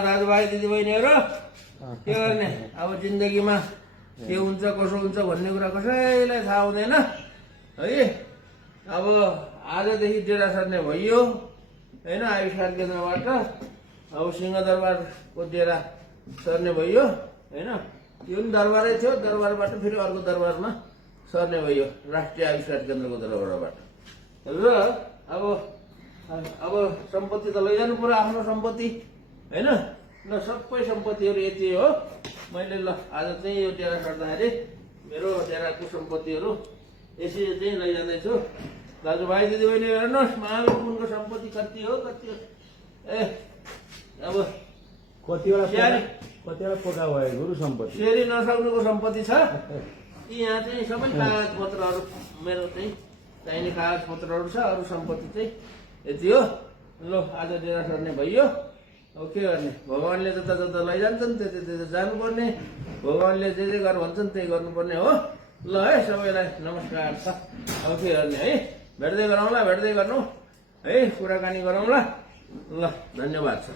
दाजुभाइ दिदीबहिनीहरू के गर्ने अब जिन्दगीमा के हुन्छ कसो हुन्छ भन्ने कुरा कसैलाई थाहा हुँदैन है। अब आजदेखि डेरा सर्ने भइयो होइन, आयुष्मान केन्द्रबाट अब सिंहदरबारको डेरा सर्ने भइयो होइन। त्यो पनि दरबारै थियो, दरबारबाट फेरि अर्को दरबारमा सर्ने भइयो, राष्ट्रिय आयुष्मान केन्द्रको दरबारबाट। र अब सम्पत्ति त लैजानु पर्यो, आफ्नो सम्पत्ति होइन। ल सबै सम्पत्तिहरू यति हो। मैले ल आज चाहिँ यो डेरा सर्दाखेरि मेरो डेराको सम्पत्तिहरू यसरी चाहिँ लैजाँदैछु। दाजुभाइ दिदीबहिनी हेर्नुहोस्, महावीरको सम्पत्ति कति हो कति हो। ए अब कतिवटा पोका भयो गुरु सम्पत्ति फेरि नसक्नुको सम्पत्ति छ कि यहाँ चाहिँ सबै कागज पत्रहरू मेरो चाहिँ चाहिने कागज पत्रहरू छ। अरू सम्पत्ति चाहिँ यति हो। ल आज डेरा सर्ने भइयो। अब के गर्ने, भगवान्ले जता जता लैजान्छन् त्यता त्यता जानुपर्ने, भगवान्ले जे जे गर भन्छन् त्यही गर्नुपर्ने हो। ल है, सबैलाई नमस्कार छ। अब के गर्ने है, भेट्दै गरौँला, भेट्दै गर्नु है, कुराकानी गरौँला। ल धन्यवाद छ।